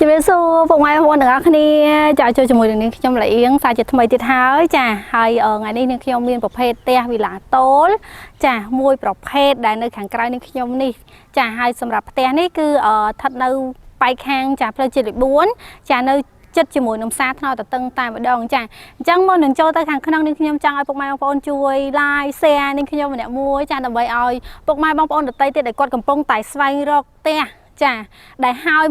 ជំរាបសួរពុកម៉ែបងប្អូនទាំងអស់គ្នាចាចូលជាមួយនឹងនាងខ្ញុំលៀងសាជាថ្មីទៀតហើយចាហើយថ្ងៃនេះនាងខ្ញុំមានប្រភេទផ្ទះវីឡាតូលចាមួយប្រភេទដែលនៅខាងក្រៅនាងខ្ញុំនេះចាហើយសម្រាប់ផ្ទះនេះគឺស្ថិតនៅប៉ែកខាងចាផ្លូវជាតិលេខ4ចានៅចិត្តជាមួយនឹងផ្សារថ្នល់តតឹងតែម្ដងចាអញ្ចឹងមកនឹងចូលទៅខាងក្នុងនាងខ្ញុំចង់ឲ្យពុកម៉ែបងប្អូនជួយ like share នាងខ្ញុំម្នាក់មួយចាដើម្បីឲ្យពុកម៉ែបងប្អូនដទៃទៀតដែលគាត់កំពុងតែស្វែងរកផ្ទះចាដែលហើយ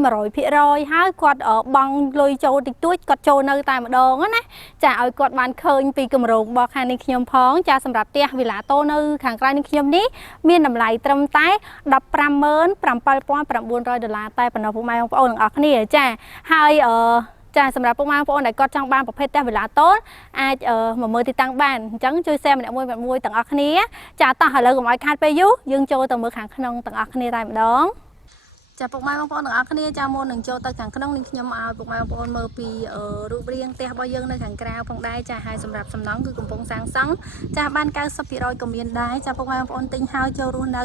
100% ហើយគាត់បង់លុយចូលតិចតួចគាត់ចូលនៅតែម្ដងណាចាឲ្យគាត់បានឃើញពីគម្រោងរបស់ខាងនេះខ្ញុំផងចាសម្រាប់ផ្ទះវីឡាតូនៅខាងក្រៅនេះខ្ញុំនេះមានតម្លៃត្រឹមតែ$157,900តែប៉ុណ្ណោះពុកម៉ែបងប្អូនទាំងអស់គ្នាចាហើយចាសម្រាប់ពុកម៉ែបងប្អូនដែលគាត់ចង់បានប្រភេទផ្ទះវីឡាតូលអាចមកមើលទីតាំងបានអញ្ចឹងជួយ share ម្នាក់មួយទាំងអស់គ្នាចាតោះឥឡូវកុំឲ្យខាតពេលយូរយើងចូលទៅមើលខាងក្នុងទាំងអស់គ្នាតែម្ដងចាពុកម៉ែបងប្អូនទាំងអស់គ្នាចាមុននឹងចូលទៅខាងក្នុងនេះខ្ញុំឲ្យពុកម៉ែបងប្អូនមើលពីរូបរាងផ្ទះរបស់យើងនៅខាងក្រៅផងដែរចាហើយសម្រាប់សំណង់គឺកំពុងសាងសង់ចាបាន 90% ក៏មានដែរចាពុកម៉ែបងប្អូនទិញហើយចូលរស់នៅ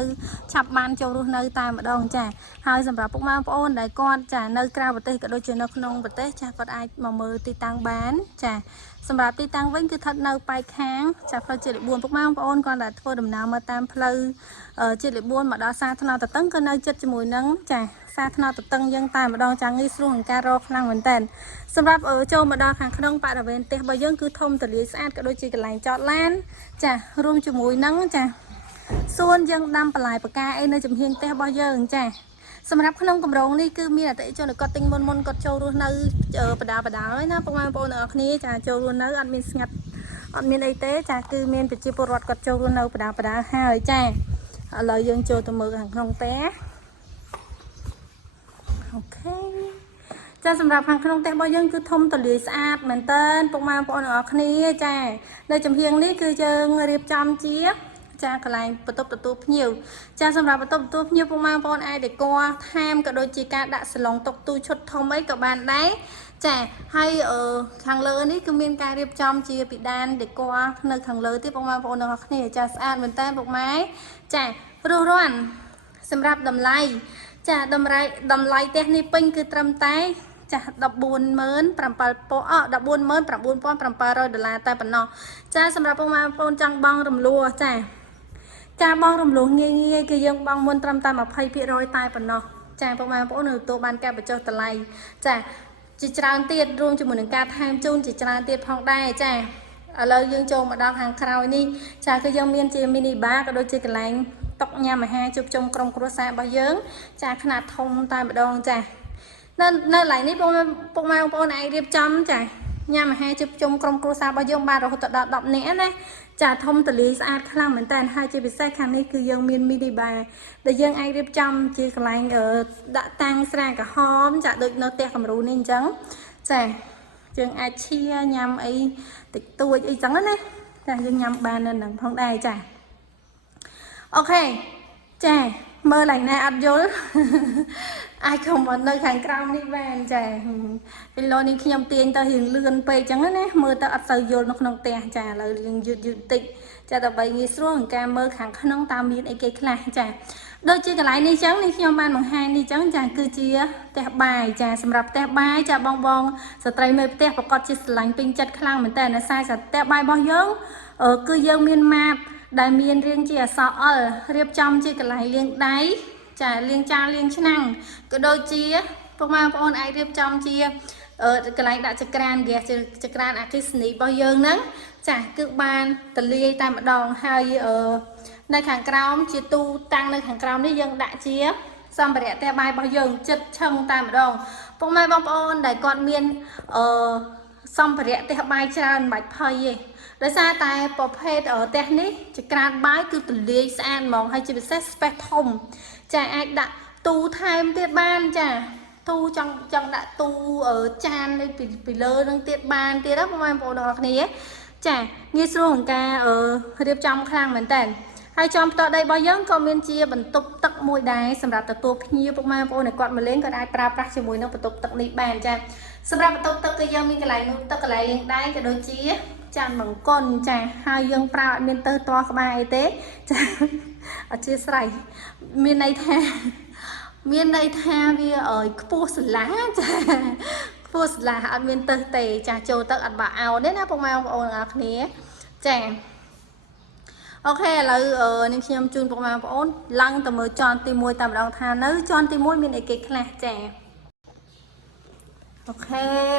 ឆាប់បានចូលរស់នៅតែម្ដងចាហើយសម្រាប់ពុកម៉ែបងប្អូនដែលគាត់ចានៅក្រៅប្រទេសក៏ដូចជានៅក្នុងប្រទេសចាគាត់អាចមកមើលទីតាំងបានចាសម្រាប់ទីតាំងវិញគឺស្ថិតនៅប៉ែកខាងចាផ្លូវជាតិលេខ4ពុកម៉ែបងប្អូនគាត់តែធ្វើដំណើរមកតាមផ្លូវជាតិលេខ4មកដល់ផ្សារថ្នល់តតឹងក៏នៅជិតជាមួយនឹងចាផ្សារថ្នល់តតឹងយើងតែម្ដងចាងាយស្រួលក្នុងការរកខ្លាំងមែនតើសម្រាប់ចូលមកដល់ខាងក្នុងបរិវេណផ្ទះរបស់យើងគឺធំទូលាយស្អាតក៏ដូចជាកន្លែងចតឡានចារួមជាមួយនឹងចាសួនយើងដាំបន្លែផ្កាអីនៅចំហៀងផ្ទះរបស់យើងចាសម្រាប់ក្នុងគម្រោងនេះគឺមានអតិថិជនគាត់ទិញមុនគាត់ចូលរស់នៅបដាហើយណាពុកម៉ែបងប្អូនទាំងអស់គ្នាចាចូលរស់នៅអត់មានស្ងាត់អត់មានអីទេចាគឺមានប្រជាពលរដ្ឋគាត់ចូលរស់នៅបដាហើយចាឥឡូវយើងចូលទៅមើលខាងក្នុងផ្ទះអូខេចាសម្រាប់ខាងក្នុងផ្ទះរបស់យើងគឺធំទូលាយស្អាតមែនតើពុកម៉ែបងប្អូនទាំងអស់គ្នាចានៅចំហៀងនេះគឺយើងរៀបចំជាចាកន្លែងបន្ទប់ទទួលភ្ញៀវចាសម្រាប់បន្ទប់ទទួលភ្ញៀវពុកម៉ែបងប្អូនអាចដេកថែមក៏ដូចជាការដាក់សាឡុងតុទូឈុតធំអីក៏បានដែរចាហើយខាងលើនេះគឺមានការរៀបចំជាពិដានដេកនៅខាងលើទៀតពុកម៉ែបងប្អូនទាំងអស់គ្នាចាស្អាតមែនតើពុកម៉ែចារស់រាន់សម្រាប់តម្លៃចាតម្លៃផ្ទះនេះពេញគឺត្រឹមតែចា$149,700តែប៉ុណ្ណោះចាសម្រាប់ពុកម៉ែបងប្អូនចង់បង់រំលោះចាបងរំលោះងាយគឺយើងបងមុនត្រឹមតែ20%តែប៉ុណ្ណោះចាពុកម៉ែបងប្អូននៅទទួលបានការបញ្ចុះតម្លៃចាជាច្រើនទៀតរួមជាមួយនឹងការថែមជូនជាច្រើនទៀតផងដែរចាឥឡូវយើងចូលមកដល់ខាងក្រោយនេះចាគឺយើងមានជា mini bar ក៏ដូចជាកន្លែងតុញ៉ាំអាហារជួបជុំក្រុមគ្រួសាររបស់យើងចាខ្នាតធំតែម្ដងចានៅកន្លែងនេះពុកម៉ែបងប្អូនអាចរៀបចំចាញ៉ាំអាហារជួបជុំក្រុមគ្រួសាររបស់យើងបានរហូតដល់10នាក់ណាចាធំទូលាយស្អាតខ្លាំងមែនតើហើយជាពិសេសខាងនេះគឺយើងមាន mini bar ដែលយើងអាចរៀបចំជាកន្លែងដាក់តាំងស្រាក្រហមចាដូចនៅផ្ទះគំរូនេះអញ្ចឹងចាយើងអាចឈាញ៉ាំអីតិចតួចអីចឹងណាចាយើងញ៉ាំបាននៅនឹងផងដែរចាអូខេចាមើលឡើងណាអត់យល់អាចខមមិននៅខាងក្រោមនេះបានចាពីលោនេះខ្ញុំទាញទៅរៀងលឿនពេកចឹងណាមើលទៅអត់សូវយល់នៅក្នុងផ្ទះចាឥឡូវយើងយឺតបន្តិចចាដើម្បីងាយស្រួលក្នុងការមើលខាងក្នុងតើមានអីគេខ្លះចាដូចជាកន្លែងនេះចឹងនេះខ្ញុំបានបង្ហាញនេះចឹងចាគឺជាផ្ទះបាយចាសម្រាប់ផ្ទះបាយចាបងស្ត្រីមេផ្ទះប្រកាសជាស្រឡាញ់ពេញចិត្តខ្លាំងមែនតើនៅខ្សែផ្ទះបាយរបស់យើងគឺយើងមានម៉ាតដែលមានរាងជាអក្សរ L រៀបចំជាកន្លែងលាងដៃចាលាងចានលាងឆ្នាំងក៏ដូចជាពុកម៉ែបងប្អូនអាចរៀបចំជាកន្លែងដាក់ចក្រានហ្គាសចក្រានអគ្គិសនីរបស់យើងហ្នឹងចាគឺបានតលាយតែម្ដងហើយនៅខាងក្រោមជាទូតាំងនៅខាងក្រោមនេះយើងដាក់ជាសម្ភារៈផ្ទះបាយរបស់យើងចិត្តឆឹងតែម្ដងពុកម៉ែបងប្អូនដែលគាត់មានសម្ភារៈផ្ទះបាយច្រើនមិនបាច់ភ័យទេដោយសារតែប្រភេទផ្ទះនេះចក្រានបាយគឺទលាយស្អាតហ្មងហើយជាពិសេស space ធំចាអាចដាក់ទូថែមទៀតបានចាទូចង់ដាក់ទូចានពីលើនឹងទៀតបានទៀតណាបងប្អូនទាំងអស់គ្នាចាងាយស្រួលក្នុងការរៀបចំខ្លាំងមែនតើហើយចំផ្ទាល់ដីរបស់យើងក៏មានជាបន្ទប់ទឹកមួយដែរសម្រាប់ទទួលភ្ញៀវពុកម៉ែបងប្អូនដែលគាត់មកលេងក៏អាចប្រើប្រាស់ជាមួយនឹងបន្ទប់ទឹកនេះបានចាសម្រាប់បន្ទប់ទឹកគឺយើងមានកន្លែងនោះទឹកកន្លែងលាងដៃក៏ដូចជាចានបង្គន់ចាហើយយើងប្រើអត់មានទៅតក្បាលអីទេចាអធិស្ឋានមានន័យថា miền đây tha vì ở phố sườn lá chả phố sườn lá ăn miền tây tây chả châu tắc ăn bả ao đấy na phong mai ôn ở khné chả ok là nhưng khi em chun phong mai ôn lăng tầm mưa tròn tìm môi tầm đồng thà nữ tròn tìm môi miền này kịch là chả ok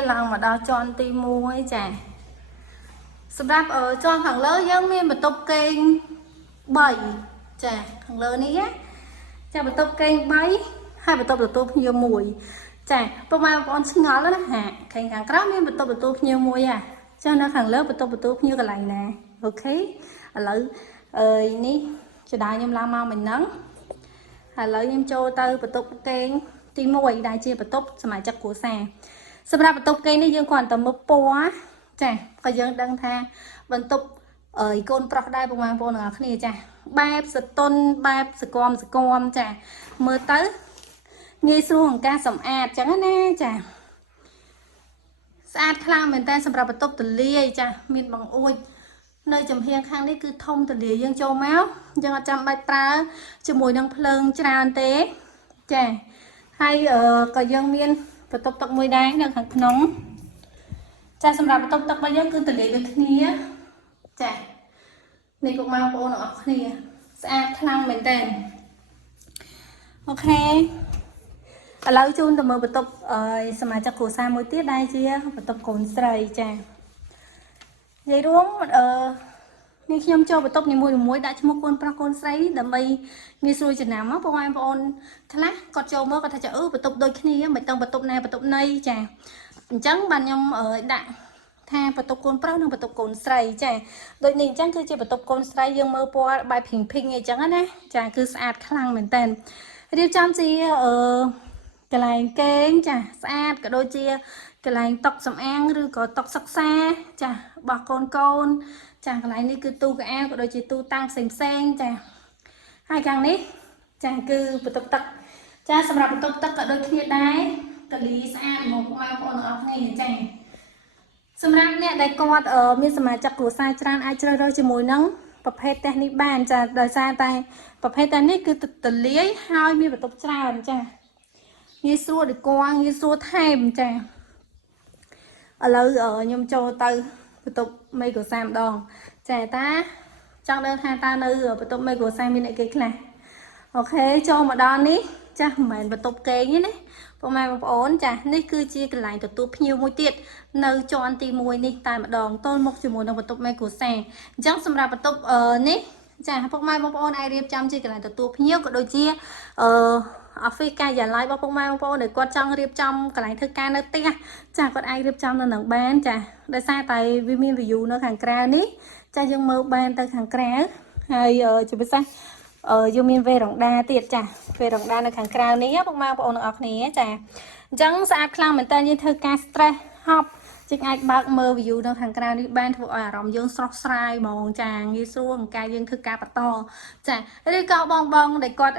lăng mà đào tròn tìm môi chả sắp đáp ở tròn thằng lớn giống miền mà tốc kênh 3 chả thằng lớn này á chảបន្ទប់កេង3ហើយបន្ទប់ទទួលភ្ញៀវ1ចាពុកម៉ែបងប្អូនឆ្ងល់ណាហាខាងក្រៅមានបន្ទប់ទទួលភ្ញៀវ1ចានៅខាងលើបន្ទប់ទទួលភ្ញៀវកន្លែងណាអូខេឥឡូវនេះចដាខ្ញុំឡើងមកមិញហ្នឹងឥឡូវខ្ញុំចូលទៅបន្ទប់កេងទី1ដែលជាបន្ទប់សមាជិកគ្រួសារសម្រាប់បន្ទប់កេងនេះយើងគ្រាន់តែមើលពណ៌ចាក៏យើងដឹងថាបន្ទប់កូនប្រុសដែរពុកម៉ែបងប្អូនទាំងអស់គ្នាចាបែបសតុនបែបសកម្មចាមើលទៅងាយស្រួលក្នុងការសម្អាតចឹងណាចាស្អាតខ្លាំងមែនតើសម្រាប់បន្ទប់ទលាយចាមានបង្អួចនៅចំហៀងខាងនេះគឺធំទលាយយើងចូលមកយើងអត់ចាំបាច់ប្រើជាមួយនឹងភ្លើងច្រើនទេចាហើយក៏យើងមានបន្ទប់ទឹកមួយដែរនៅខាងក្នុងចាសម្រាប់បន្ទប់ទឹករបស់យើងគឺទលាយដូចគ្នាចានេះពុកម៉ែបងប្អូនទាំងអស់គ្នាស្អាតខ្លាំងមែនតើអូខេឥឡូវជូនទៅមើលបន្ទប់សមាជិកគ្រួសារមួយទៀតដែលជាបន្ទប់កូនស្រីចានិយាយរួមនេះខ្ញុំចូលបន្ទប់នីមួយដាក់ឈ្មោះកូនប្រុសកូនស្រីដើម្បីងាយស្រួលចំណាំមកបងប្អូនខ្លះគាត់ចូលមកគាត់ថាបន្ទប់ដូចគ្នាមិនដឹងបន្ទប់ណាបន្ទប់ណីចាអញ្ចឹងបានខ្ញុំដាក់ថាបន្ទប់កូនប្រុសនិងបន្ទប់កូនស្រីចាដូចនេះអញ្ចឹងគឺជាបន្ទប់កូនស្រីយើងមើលពណ៌បែបភីងអញ្ចឹងណាចាគឺស្អាតខ្លាំងមែនតើរៀបចំជាកន្លែងគេងចាស្អាតក៏ដូចជាកន្លែងតុសម្អាងឬក៏តុសិក្សាចារបស់កូនចាកន្លែងនេះគឺទូកៅអៅក៏ដូចជាទូតាំងផ្សេងចាហើយខាងនេះចាគឺបន្ទប់ទឹកចាសម្រាប់បន្ទប់ទឹកក៏ដូចគ្នាដែរកលីស្អាតមកបងប្អូនទាំងអស់គ្នាចាសម្រាប់អ្នកដែលគាត់មានសមាជិកគ្រួសារច្រើនអាចជ្រើសរើសជាមួយនឹងប្រភេទផ្ទះនេះបានចាដោយសារតែប្រភេទផ្ទះនេះគឺទលាយហើយមានបន្ទប់ច្រើនចាងាយស្រួលដូចគាំងងាយស្រួលថែមចាឥឡូវខ្ញុំចូលទៅបន្ទប់មេគ្រួសារម្ដងចាតាចង់ដឹងថាតើនៅបន្ទប់មេគ្រួសារមានអីគេខ្លះអូខេចូលមកដល់នេះចាមិនមែនបន្ទប់គេងទេណាពុកម៉ែបងប្អូនចានេះគឺជាកន្លែងទទួលភ្ញៀវមួយទៀតនៅជាន់ទី1នេះតែម្ដងទល់មុខជាមួយនឹងបន្ទប់មេគ្រួសារអញ្ចឹងសម្រាប់បន្ទប់នេះចាពុកម៉ែបងប្អូនអាចរៀបចំជាកន្លែងទទួលភ្ញៀវក៏ដូចជាoffice ការិយាល័យរបស់ពុកម៉ែបងប្អូនដែលគាត់ចង់រៀបចំកន្លែងធ្វើការនៅផ្ទះចាគាត់អាចរៀបចំនៅនឹងបានចាដោយសារតែវាមាន view នៅខាងក្រៅនេះចាយើងមើលបានទៅខាងក្រៅហើយជាពិសេសយើងមានវេរ៉ង់ដាទៀតចាវេរ៉ង់ដានៅខាងក្រៅនេះពុកម៉ែបងប្អូនទាំងអស់គ្នាចាអញ្ចឹងស្អាតខ្លាំងមែនតើយើងធ្វើការ stress ហប់យើងអាចបើកមើល view នៅខាងក្រៅនេះបានធ្វើឲ្យអារម្មណ៍យើងស្រស់ស្រាយហ្មងចាងាយស្រួលក្នុងការយើងធ្វើការបន្តចាឬក៏បងដែលគាត់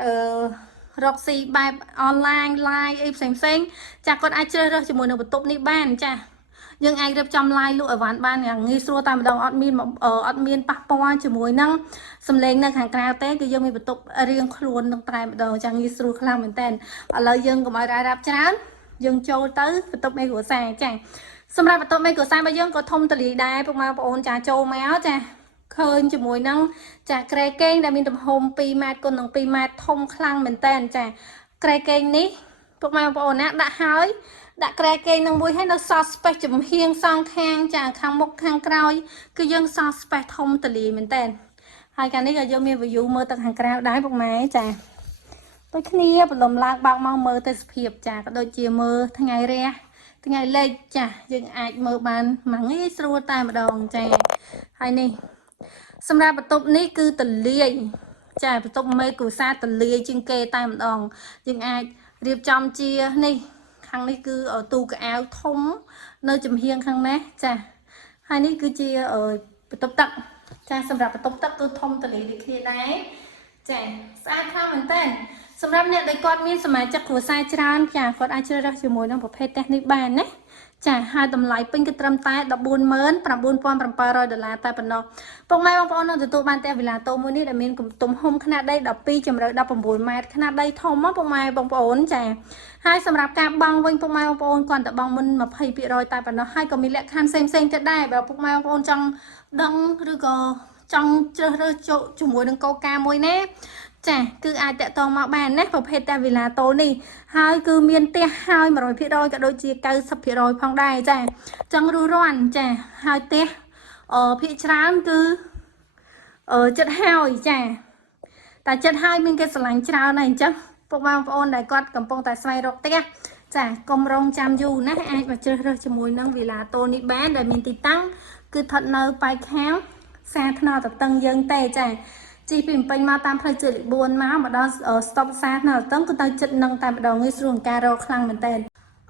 រកស៊ីបែបអនឡាញ live អីផ្សេងចាគាត់អាចជ្រើសរើសជាមួយនឹងបន្ទប់នេះបានចាយើងអាចរៀបចំ live លក់អីវ៉ាន់បានយ៉ាងងាយស្រួលតែម្ដងអត់មានប៉ះពាល់ជាមួយនឹងសំឡេងនៅខាងក្រៅទេគឺយើងមានបន្ទប់រៀងខ្លួននឹងតែម្ដងចាងាយស្រួលខ្លាំងមែនតើឥឡូវយើងកុំឲ្យរ៉ារ៉ាប់ច្រើនយើងចូលទៅបន្ទប់មេគ្រួសារចាសម្រាប់បន្ទប់មេគ្រួសាររបស់យើងក៏ធំទូលាយដែរពុកម៉ែបងប្អូនចាចូលមកចាឃើញជាមួយនឹងចាក្រែគេងដែលមានទំហំ2ម៉ែត្រគុណនឹង2ម៉ែត្រធំខ្លាំងមែនតើចាក្រែគេងនេះពុកម៉ែបងប្អូនណាដាក់ហើយដាក់ក្រែគេងនឹងមួយហើយនៅសល់ space ចំហៀងសងខាងចាខាងមុខខាងក្រោយគឺយើងសល់ space ធំទូលាយមែនតើហើយកាលនេះក៏យើងមាន view មើលទៅខាងក្រៅដែរពុកម៉ែចាដូចគ្នាបន្លំឡើងបើកមកមើលទេសភាពចាក៏ដូចជាមើលថ្ងៃរះថ្ងៃលិចចាយើងអាចមើលបានមួយងាយស្រួលតែម្ដងចាហើយនេះសម្រាប់បន្ទប់នេះគឺទលាយចាបន្ទប់មេគ្រួសារទលាយជាងគេតែម្ដងយើងអាចរៀបចំជានេះខាងនេះគឺទូកៅអៅធំនៅចំហៀងខាងនេះចាហើយនេះគឺជាបន្ទប់ទឹកចាសម្រាប់បន្ទប់ទឹកគឺធំទលាយដូចគ្នាដែរចាស្អាតខ្លាំងមែនតើ សម្រាប់អ្នកដែលគាត់មានសមាជិកគ្រួសារច្រើនចាគាត់អាចជ្រើសរើសជាមួយនឹងប្រភេទផ្ទះនេះបានណាចាហើយតម្លៃពេញគឺត្រឹមតែ$149,700តែប៉ុណ្ណោះពុកម៉ែបងប្អូននឹងទទួលបានផ្ទះវីឡាតូមួយនេះដែលមានទំហំខ្នាតដី12ជម្រៅ19ម៉ែត្រខ្នាតដីធំពុកម៉ែបងប្អូនចាហើយសម្រាប់ការបង់វិញពុកម៉ែបងប្អូនគាត់តែបង់មុន20%តែប៉ុណ្ណោះហើយក៏មានលក្ខខណ្ឌផ្សេងទៀតដែរបើពុកម៉ែបងប្អូនចង់ដឹងឬក៏ចង់ជ្រើសរើសចូលជាមួយនឹងកូកាមួយណាចាគឺអាចតាក់ទងមកបានណាប្រភេទផ្ទះវីឡាតូនេះហើយគឺមានផ្ទះហើយ100%ក៏ដូចជា90%ផងដែរចាចង់រស់រាន់ចាហើយផ្ទះភាគច្រើនគឺចិត្តហើយចាតែចិត្តហើយមានគេស្រឡាញ់ច្រើនហើយអញ្ចឹងពុកបងប្អូនដែលគាត់កំពុងតែស្វែងរកផ្ទះចាកុំរងចាំយូរណាអាចមកជ្រើសរើសជាមួយនឹងវីឡាតូនេះបានដែលមានទីតាំងគឺស្ថិតនៅប៉ែកខាងសាថ្នល់តតឹងយើងទេចាជីពីពេញមកតាមផ្លូវជាតិលេខ4មកដល់ស្តុបសាថ្នល់តតឹងគឺទៅចិត្តនឹងតែម្ដងងាយស្រួលក្នុងការរកខ្លាំងមែនតើ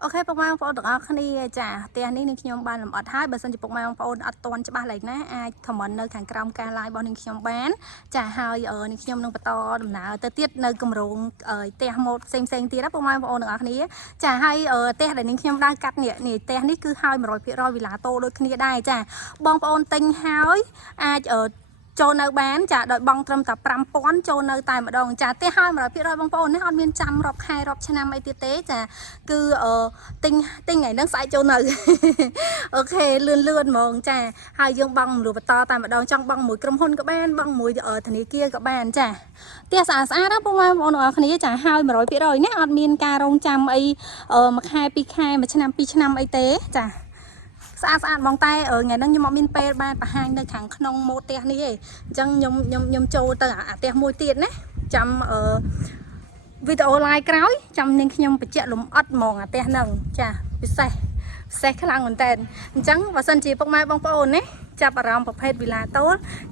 អូខេពុកម៉ែបងប្អូនទាំងអស់គ្នាចាផ្ទះនេះនឹងខ្ញុំបានលម្អិតហើយបើសិនជាពុកម៉ែបងប្អូនអត់ទាន់ច្បាស់ឡើយណាអាចខមមិននៅខាងក្រោមការ live របស់នឹងខ្ញុំបានចាហើយនឹងខ្ញុំនឹងបន្តដំណើរទៅទៀតនៅគម្រោងផ្ទះម៉ូដផ្សេងទៀតណាពុកម៉ែបងប្អូនទាំងអស់គ្នាចាហើយផ្ទះដែលនឹងខ្ញុំដើរកាត់នេះផ្ទះនេះគឺហើយ100%វីឡាតូដូចគ្នាដែរចាបងប្អូនទិញហើយអាចចូលនៅបានចាដោយបងត្រឹមតែ5000ចូលនៅតែម្ដងចាទេហើយ100%បងប្អូននេះអត់មានចាំរាប់ខែរាប់ឆ្នាំអីទៀតទេចាគឺទិញថ្ងៃហ្នឹងស្អែកចូលនៅអូខេលឿនហ្មងចាហើយយើងបងមលូបន្តតែម្ដងចង់បងមួយក្រុមហ៊ុនក៏បានបងមួយធនាគារក៏បានចាផ្ទះស្អាតណាបងប្អូនទាំងអស់គ្នាចាហើយ100%នេះអត់មានការរងចាំអីមួយខែពីរខែមួយឆ្នាំពីរឆ្នាំអីទេចាស្អាតហ្មងតែថ្ងៃហ្នឹងខ្ញុំអត់មានពេលបានបង្ហាញនៅខាងក្នុងម៉ូតផ្ទះនេះទេអញ្ចឹងខ្ញុំចូលទៅអាផ្ទះមួយទៀតណាចាំវីដេអូ live ក្រោយចាំនាងខ្ញុំបញ្ជាក់លម្អិតហ្មងអាផ្ទះហ្នឹងចាពិសេសខ្លាំងមែនតើអញ្ចឹងបើសិនជាពុកម៉ែបងប្អូនណាចាប់អារម្មណ៍ប្រភេទវីឡាតូ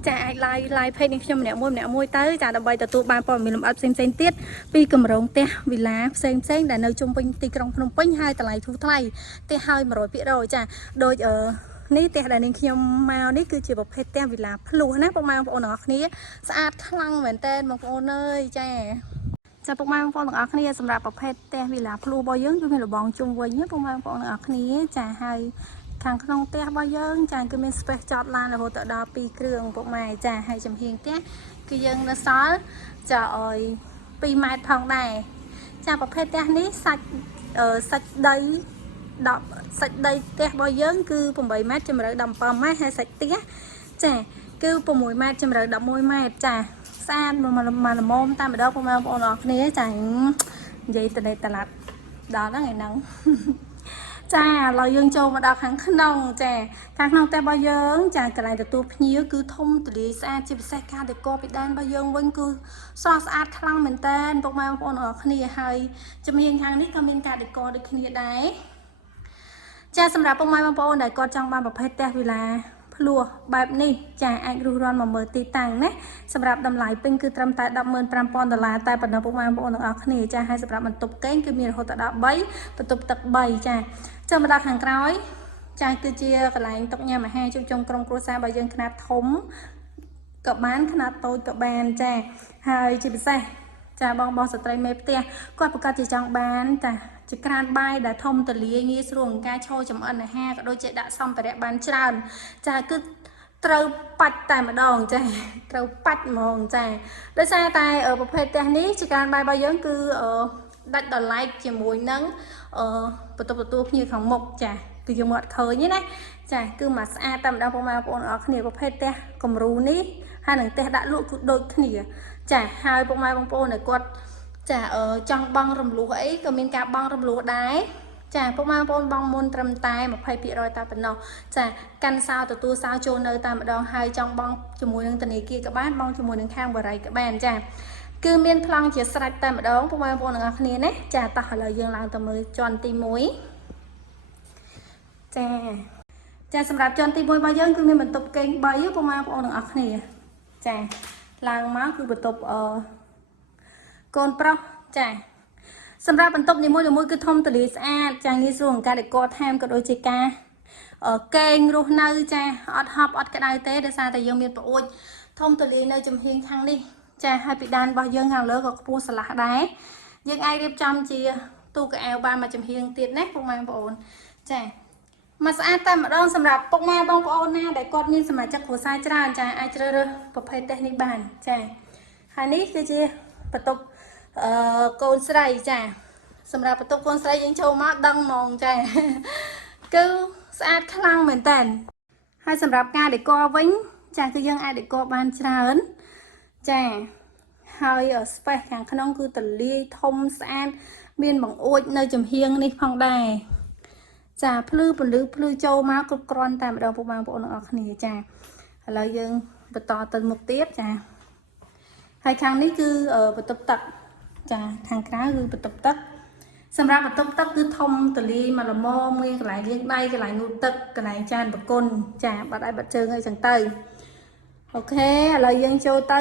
ចាអាច live page នាងខ្ញុំម្នាក់មួយទៅចាដើម្បីទទួលបានព័ត៌មានលម្អិតផ្សេងទៀតពីគម្រោងផ្ទះវីឡាផ្សេងដែលនៅជុំវិញទីក្រុងភ្នំពេញហើយតម្លៃធូរថ្លៃផ្ទះហើយ100%ចាដូចនេះផ្ទះដែលនាងខ្ញុំមកនេះគឺជាប្រភេទផ្ទះវីឡាភ្លោះណាពុកម៉ែបងប្អូនទាំងអស់គ្នាស្អាតខ្លាំងមែនតើបងប្អូនអើយចាពុកម៉ែបងប្អូនទាំងអស់គ្នាសម្រាប់ប្រភេទផ្ទះវីឡាភ្លោះរបស់យើងគឺមានលបងជុំវិញពុកម៉ែបងប្អូនទាំងអស់គ្នាចាហើយខាងក្នុងផ្ទះរបស់យើងចាគឺមាន space ចតឡានរហូតដល់2គ្រឿងពុកម៉ែចាហើយចំហៀងផ្ទះគឺយើងនៅសល់ចាឲ្យ2ម៉ែត្រផងដែរចាប្រភេទផ្ទះនេះសាច់ដីសាច់ដីផ្ទះរបស់យើងគឺ8ម៉ែត្រជម្រៅ17ម៉ែត្រហើយសាច់ផ្ទះចាគឺ6ម៉ែត្រជម្រៅ11ម៉ែត្រចាស្អាតមកល្មមតាមម្ដងបងប្អូនអរគ្នាចានិយាយទៅតឡាត់ដល់ហ្នឹងឯហ្នឹងចាឥឡូវយើងចូលមកដល់ខាងក្នុងចាខាងក្នុងផ្ទះរបស់យើងចាកន្លែងទទួលភ្ញៀវគឺធំទូលាយស្អាតជាពិសេសការដេកពីដែនរបស់យើងវិញគឺស្រស់ស្អាតខ្លាំងមែនតើពុកម៉ែបងប្អូនអរគ្នាហើយជំនាញខាងនេះក៏មានការដេកដូចគ្នាដែរចាសម្រាប់ពុកម៉ែបងប្អូនដែលគាត់ចង់បានប្រភេទផ្ទះវីឡាភ្លោះបែបនេះចាអាចរុះរាន់មកមើលទីតាំងណាសម្រាប់តម្លៃពេញគឺត្រឹមតែ$15000តែប៉ុណ្ណោះពុកម៉ែបងប្អូនទាំងអស់គ្នាចាហើយសម្រាប់បន្ទប់កេងគឺមានរហូតដល់3បន្ទប់ទឹក3ចាចូលមកដល់ខាងក្រោយចាគឺជាកន្លែងតុញ៉ាំអាហារជួបជុំក្រុមគ្រួសាររបស់យើងខ្នាតធំក៏បានខ្នាតតូចក៏បានចាហើយជាពិសេសចាបងស្ត្រីមេផ្ទះគាត់ប្រកាសជាចង់បានចាជាក្រានបាយដែលធំទូលាយងាយស្រួលក្នុងការឈរចម្អិនអាហារក៏ដូចជាដាក់សម្ភារៈបានច្រើនចាគឺត្រូវបាច់តែម្ដងចាត្រូវបាច់ហ្មងចាដោយសារតែប្រភេទផ្ទះនេះជាក្រានបាយរបស់យើងគឺដាច់ដល់ឡែកជាមួយនឹងបន្ទប់ទទួលភ្ញៀវខាងមុខចាគឺយើងមកអត់ឃើញទេណាចាគឺមកស្អាតតែម្ដងបងប្អូនអរគ្នាប្រភេទផ្ទះគំរូនេះហើយនឹងផ្ទះដាក់លក់គឺដូចគ្នាចាហើយពុកម៉ែបងប្អូនដែលគាត់ចាចង់បង់រំលោះអីក៏មានការបង់រំលោះដែរចាពុកម៉ែបងប្អូនបង់មុនត្រឹមតែ20%តែប៉ុណ្ណោះចាកាន់សោទទួលសោចូលនៅតែម្ដងហើយចង់បង់ជាមួយនឹងធនាគារក៏បានបង់ជាមួយនឹងខាងបរិយាក៏បានចាគឺមានប្លង់ជាស្រេចតែម្ដងពុកម៉ែបងប្អូនទាំងអស់គ្នាណាចាតោះឥឡូវយើងឡើងទៅមើលជាន់ទី1ចាសម្រាប់ជាន់ទី1របស់យើងគឺមានបន្ទប់កេង3ពុកម៉ែបងប្អូនទាំងអស់គ្នាចាឡើងមកគឺបន្ទប់កូនប្រុសចាសម្រាប់បន្ទប់នីមួយៗគឺធំទូលាយស្អាតចាងាយស្រួលក្នុងការដេកថែមក៏ដូចជាការកេងរស់នៅចាអត់ហប់អត់ក្តៅទេដោយសារតែយើងមានប្អួចធំទូលាយនៅចំហៀងខាងនេះ ចាហើយពីដានរបស់យើងខាងលើក៏ខ្ពស់ស្រឡះដែរយើងអាចរៀបចំជាទូកៅអៅបានមួយចំហៀងទៀតណាពុកម៉ែបងប្អូនចាមកស្អាតតែម្ដងសម្រាប់ពុកម៉ែបងប្អូនណាដែលគាត់មានសមាជិកគ្រួសារច្រើនចាអាចជ្រើសរើសប្រភេទទេសនេះបានចាហើយនេះគឺជាបន្ទប់កូនស្រីចាសម្រាប់បន្ទប់កូនស្រីយើងចូលមកដឹងហ្មងចាគឺស្អាតខ្លាំងមែនតើហើយសម្រាប់ការដេកវិញចាគឺយើងអាចដេកបានច្រើនចាហើយ space ខាងក្នុងគឺទលាយធំស្អាតមានបង្អួចនៅចំហៀងនេះផងដែរចាភ្លឺពលឺភ្លឺចូលមកគ្រប់គ្រាន់តែម្ដងពុកបងប្អូនទាំងអស់គ្នាចាឥឡូវយើងបន្តទៅមុខទៀតចាហើយខាងនេះគឺបន្ទប់ទឹកចាខាងក្រៅគឺបន្ទប់ទឹកសម្រាប់បន្ទប់ទឹកគឺធំទលាយមកល្មមមានកន្លែងលាងដៃកន្លែងងូតទឹកកន្លែងចានបង្គន់ចាបាត់ដៃបាត់ជើងអីចឹងទៅអូខេឥឡូវយើងចូលទៅ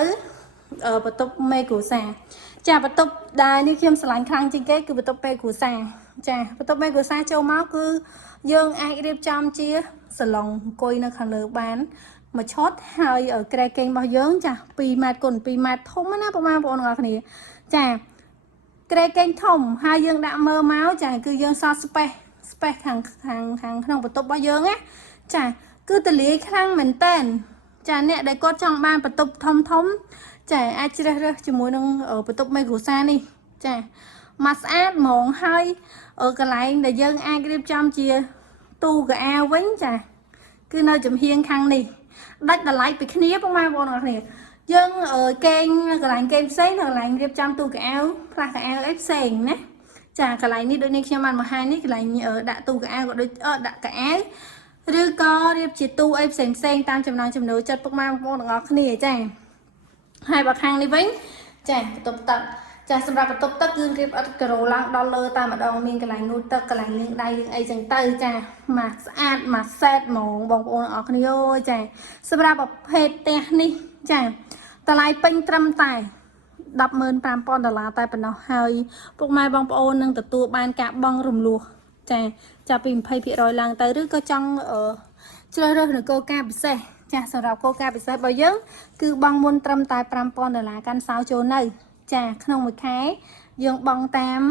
បន្ទប់មេគ្រួសារចាបន្ទប់ដែលនេះខ្ញុំឆ្លាញ់ខ្លាំងជាងគេគឺបន្ទប់មេគ្រួសារចាបន្ទប់មេគ្រួសារចូលមកគឺយើងអាចរៀបចំជាសាឡុងអង្គុយនៅខាងលើបានមួយឈុតហើយក្រែកេងរបស់យើងចា2ម៉ែត្រគុណ2ម៉ែត្រធំណាបងប្អូនទាំងអស់គ្នាចាក្រែកេងធំហើយយើងដាក់មើលមកចាគឺយើងសល់ space ខាងក្នុងបន្ទប់របស់យើងណាចាគឺទលាយខ្លាំងមែនតើចាអ្នកដែលគាត់ចង់បានបន្ទប់ធំចាអាចជ្រើសរើសជាមួយនឹងបន្ទប់មេគ្រួសារនេះចាមកស្អាតហ្មងហើយកន្លែងដែលយើងអាចរៀបចំជាទូកៅអៅវិញចាគឺនៅចំហៀងខាងនេះដាច់តម្លៃពីគ្នាបងប្អូនអរគ្នាយើងគេងកន្លែងគេងផ្សេងនៅកន្លែងរៀបចំទូកៅអៅផ្លាស់កៅអៅអីផ្សេងណាចាកន្លែងនេះដូចនេះខ្ញុំបានបង្ហាញនេះកន្លែងដាក់ទូកៅអៅក៏ដូចដាក់កៅអៅឬក៏រៀបជាទូអីផ្សេងតាមចំណង់ចំណូលចិត្តពុកម៉ែបងប្អូនទាំងអស់គ្នាចាហើយបើខាងនេះវិញចាបន្ទប់ទឹកចាសម្រាប់បន្ទប់ទឹកគឺរៀបអត់ការ៉ូឡើងដល់លើតែម្ដងមានកន្លែងងូតទឹកកន្លែងលាងដៃលាងអីចឹងទៅចាមកស្អាតមកសេតហ្មងបងប្អូនទាំងអស់គ្នាអើយចាសម្រាប់ប្រភេទផ្ទះនេះចាតម្លៃពេញត្រឹមតែ$105,000តែប៉ុណ្ណោះហើយពុកម៉ែបងប្អូននឹងទទួលបានការបង់រំលោះចាចាប់ពី 20% ឡើងទៅឬក៏ចង់ជ្រើសរើសនគរការពិសេសចាសម្រាប់គោលការណ៍ពិសេសរបស់យើងគឺបង់មុនត្រឹមតែ$5,000កាន់សោចូលនៅចាក្នុងមួយខែយើងបង់តាម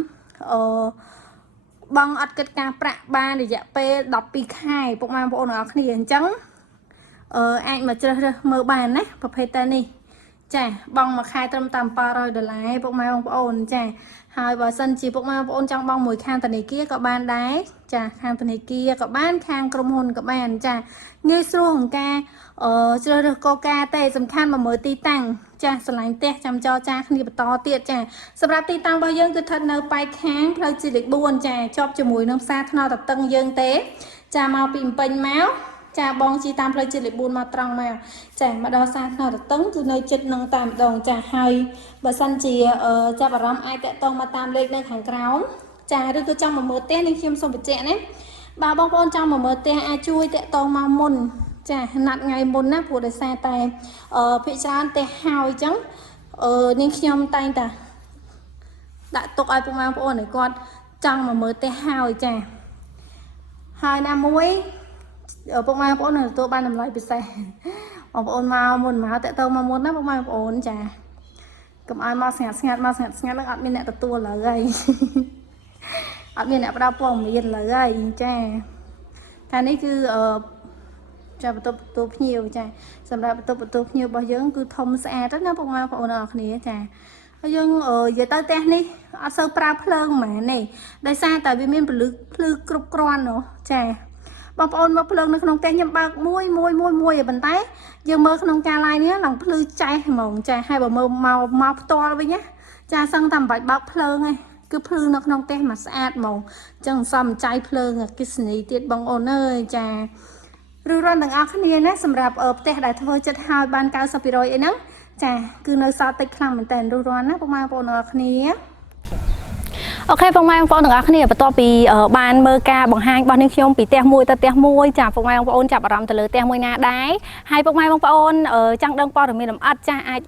បង់អត់គិតការប្រាក់បានរយៈពេល12ខែពុកម៉ែបងប្អូនទាំងអស់គ្នាអញ្ចឹងអាចមកជ្រើសរើសមើលបានណាប្រភេទតែនេះចាបង់មួយខែត្រឹមតែ$800ពុកម៉ែបងប្អូនចាហើយបើសិនជាពុកម៉ែបងប្អូនចង់បង់មួយខាងធនាគារក៏បានដែរចាខាងធនាគារក៏បានខាងក្រុមហ៊ុនក៏បានចាងាយស្រួលក្នុងការជ្រើសរើសកោការទេសំខាន់មកមើលទីតាំងចាស្រឡាញ់ផ្ទះចាំចរចាគ្នាបន្តទៀតចាសម្រាប់ទីតាំងរបស់យើងគឺស្ថិតនៅប៉ែកខាងផ្លូវជាតិលេខ4ចាជាប់ជាមួយនឹងផ្សារថ្នល់តាតឹងយើងទេចាមកពីម្ពិញមកចាបងជីតាមផ្លូវជាតិលេខ4មកត្រង់មកចាមកដល់ផ្សារថ្នល់តាតឹងគឺនៅជិតនឹងតែម្ដងចាហើយបើសិនជាចាប់អារម្មណ៍អាចតាក់ទងមកតាមលេខនៅខាងក្រោមចាឬក៏ចង់មកមើលផ្ទះនេះខ្ញុំសូមបញ្ជាក់ណាបើបងប្អូនចង់មកមើលផ្ទះអាចជួយតាក់ទងមកមុនចាណាត់ថ្ងៃមុនណាព្រោះដោយសារតែភាគច្រើនផ្ទះហើយអញ្ចឹងនាងខ្ញុំតែងតែដាក់ទុកឲ្យពុកម៉ែបងប្អូនឲ្យគាត់ចង់មកមើលផ្ទះហើយចាហើយណាមួយពុកម៉ែបងប្អូននឹងទទួលបានតម្លៃពិសេសបងប្អូនមកមុនមកតាក់ទងមកមុនណាពុកម៉ែបងប្អូនចាកុំឲ្យមកស្ងាត់នឹងអត់មានអ្នកទទួលឡើយហើយអត់មានអ្នកផ្ដល់ព័ត៌មានឡើយហើយចាខាងនេះគឺចាបន្ទប់ទទួលភ្ញៀវចាសម្រាប់បន្ទប់ទទួលភ្ញៀវរបស់យើងគឺធំស្អាតណាពុកម៉ែបងប្អូនអរគ្នាចាហើយយើងនិយាយទៅផ្ទះនេះអត់សូវប្រើភ្លើងហ្មងនេះដោយសារតែវាមានពលឺភ្លឺគ្រប់គ្រាន់ហ៎ចាបងប្អូនមកភ្លើងនៅក្នុងផ្ទះខ្ញុំបើកមួយប៉ុន្តែយើងមើលក្នុងការ live នេះឡើងភ្លឺចាស់ហ្មងចាហើយបើមើលមកផ្ទាល់វិញណាចាសឹងតែមិនបាច់បើកភ្លើងទេគឺភ្លឺនៅក្នុងផ្ទះមកស្អាតហ្មងអញ្ចឹងសំចៃភ្លើងអគ្គិសនីទៀតបងអូនអើយចាឬរាល់ទាំងអស់គ្នាណាសម្រាប់ផ្ទះដែលធ្វើចិត្តហើយបាន90%អីហ្នឹងចាគឺនៅសល់តិចខ្លាំងមែនតើឬរាល់ណាបងប្អូនទាំងអស់គ្នាអូខេបងប្អូនទាំងអស់គ្នាបន្ទាប់ពីបានមើលការបង្ហាញរបស់នាងខ្ញុំពីផ្ទះមួយទៅផ្ទះមួយចាបងប្អូនចាប់អារម្មណ៍ទៅលើផ្ទះមួយណាដែរហើយបងប្អូនចង់ដឹងព័ត៌មានលម្អិតចាអាច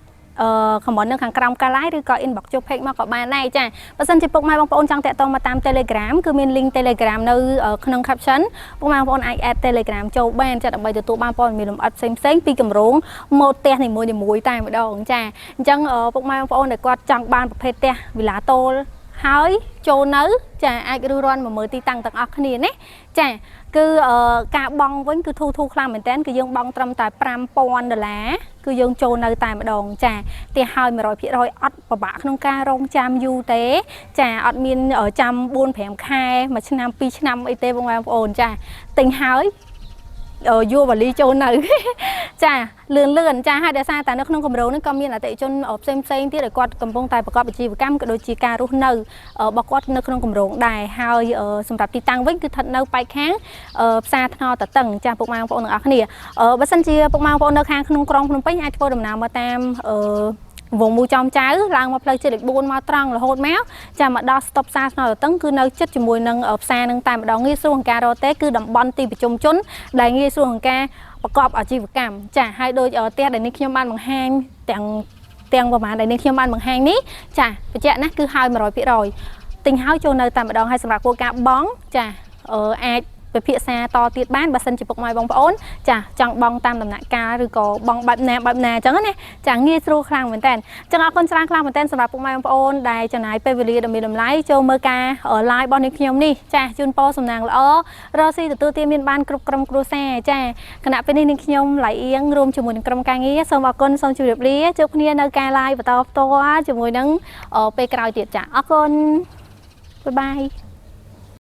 comment នៅខាងក្រោមការ live ឬក៏ inbox ចូល page មកក៏បានដែរចាបើសិនជាពុកម៉ែបងប្អូនចង់តាក់ទងមកតាម Telegram គឺមាន link Telegram នៅក្នុង caption ពុកម៉ែបងប្អូនអាច add Telegram ចូលបានចាដើម្បីទទួលបានព័ត៌មានលម្អិតផ្សេងៗពីគម្រោងម៉ូតផ្ទះនីមួយៗតែម្ដងចាអញ្ចឹងពុកម៉ែបងប្អូនដែលគាត់ចង់បានប្រភេទផ្ទះវិឡាតូលហើយចូលនៅចាអាចរੂរាន់មកមើលទីតាំងទាំងអស់គ្នាណាចាគឺការបង់វិញគឺធូរខ្លាំងមែនតើគឺយើងបង់ត្រឹមតែ$5000គឺយើងចូលនៅតែម្ដងចាផ្ទះហើយ100%អត់ពិបាកក្នុងការរងចាំយូរទេចាអត់មានចាំ4-5 ខែ1ឆ្នាំ2ឆ្នាំអីទេបងប្អូនចាទិញហើយយួរវ៉ាលីចូលនៅចាលឿនចាហើយដោយសារតែនៅក្នុងគម្រោងនេះក៏មានអតិថិជនផ្សេងទៀតដែលគាត់កំពុងតែប្រកបអាជីវកម្មក៏ដូចជាការរស់នៅរបស់គាត់នៅក្នុងគម្រោងដែរហើយសម្រាប់ទីតាំងវិញគឺស្ថិតនៅប៉ែកខាងផ្សារថ្នល់តតឹងចាពុកម៉ែបងប្អូនទាំងអស់គ្នាបើសិនជាពុកម៉ែបងប្អូននៅខាងក្នុងក្រុងភ្នំពេញអាចធ្វើដំណើរមកតាមវងមូចំចៅឡើងមកផ្លូវជាតិលេខ4មកត្រង់រហូតមកចាំមកដល់ស្តុបផ្សារថ្នល់តតឹងគឺនៅជិតជាមួយនឹងផ្សារនឹងតែម្ដងងាយស្រួលក្នុងការរកទេគឺតំបន់ទីប្រជុំជនដែលងាយស្រួលក្នុងការប្រកបអាជីវកម្មចាហើយដូចផ្ទះដែលនេះខ្ញុំបានបង្ហាញទាំងប្រហែលដែលនេះខ្ញុំបានបង្ហាញនេះចាបញ្ជាក់ណាស់គឺហើយ100%ទិញហើយចូលនៅតែម្ដងហើយសម្រាប់គោលការណ៍បង់ចាអាចពិភាក្សាតទៀតបានបើសិនជាពុកម៉ែបងប្អូនចាចង់បង់តាមដំណាក់កាលឬក៏បង់បែបណាអញ្ចឹងណាចាងាយស្រួលខ្លាំងមែនតើអញ្ចឹងអរគុណច្រើនខ្លាំងមែនតើសម្រាប់ពុកម៉ែបងប្អូនដែលចំណាយពេលវេលាដ៏មានតម្លៃចូលមើលការ live របស់នេះខ្ញុំនេះចាជូនពរសំណាងល្អរកស៊ីទទួលទានមានបានគ្រប់ក្រុមគ្រួសារចាគណៈពេលនេះនឹងខ្ញុំឡៃអៀងរួមជាមួយនឹងក្រុមការងារសូមអរគុណសូមជម្រាបលាជួបគ្នានៅការ live បន្តផ្ទាល់ជាមួយនឹងពេលក្រោយទៀតចាអរគុណបាយបាយ